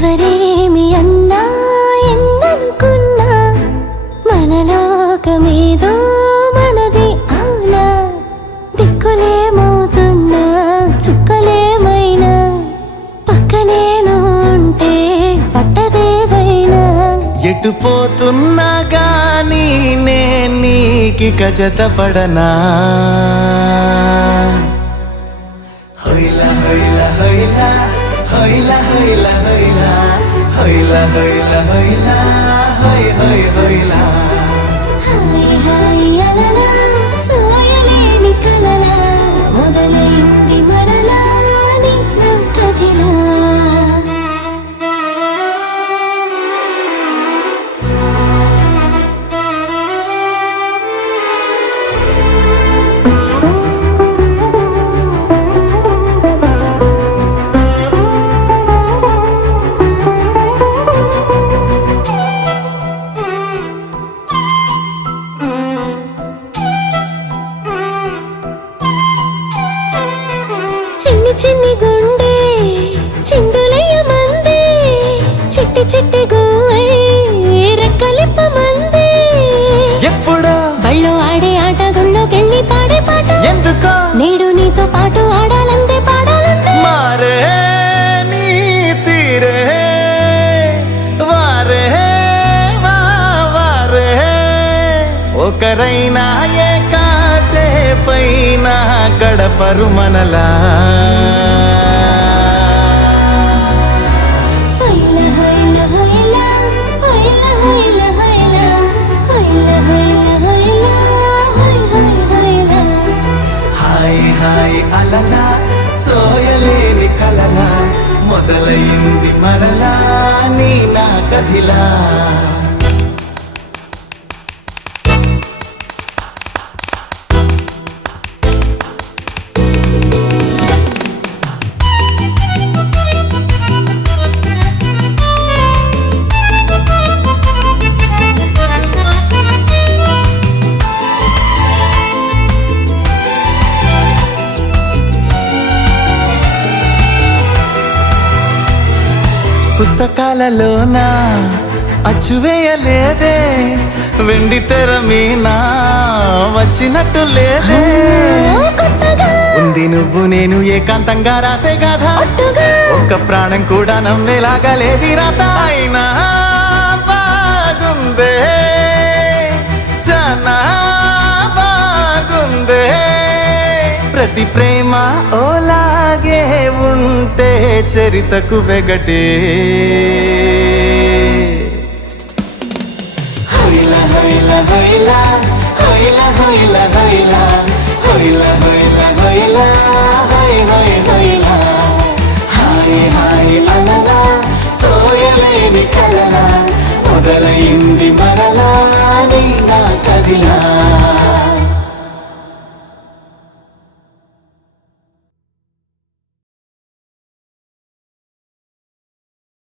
ఎవరేమి అన్నా ఎన్ననుకున్నా మనలోకమేదో మనది అవునా దిక్కులేమవుతున్నా చుక్కలేమైనా పక్కనేను ఉంటే పట్టదేదైనా ఎటు పోతున్నా గానీ నే నీకిక జతపడనా హొయిలా హొయిలా హొయిలా హొయిలా హొయిలా హొయిలా హొయిలా హొయిలా హొయిలా హొయ్ హొయ్ హొయిలా హాయ్ హాయ్ అనలా సోయలేని కలలా మొదలైంది మరలా నీ నా కథిలా చిన్ని చిన్ని గుండె చిందులయ్య మంది చిట్టి చిట్టి గువ్వై రెక్కలిప్ప మంది ఎప్పుడో బళ్ళో ఆడే ఆట గుళ్ళోకెళ్ళి పాడే పాట ఎందుకో నేడు నీతో పాటు ఆడాలందే పాడాలందే మారే నీ తీరే వారే వారే ఒకరైనా ఏ కాసేపైనా గడపరు మనలా హైల హైల హైల హైల హైల హైల హైల హైల హైల హై హై హైల హాయ్ హాయ్ అలలా సోయలేని కలలా మొదలైంది మరలా నీ నా కథిలా పుస్తకాలలోనా అచ్చువేయలేదే వెండి తెర మీనా వచ్చినట్టు లేదే కొత్తగా ఉంది నువ్వు నేను ఏకాంతంగా రాసే గాథ ఒట్టుగా ఒక్క ప్రాణం కూడా నమ్మేలాగా లేది రాత అయినా బాగుందే చాలా బాగుందే ప్రతి ప్రేమ ఓలాగే ఉంటే చరితకు వెగటే హొయిలా హొయిలా హొయిలా హొయిలా హొయిలా హొయిలా హొయిలా హొయిలా హొయిలా హొయ్ హొయ్ హొయిలా హాయ్ హాయ్ అలలా సోయలేని కలలా మొదలైంది మరలా నీ నా కదిలా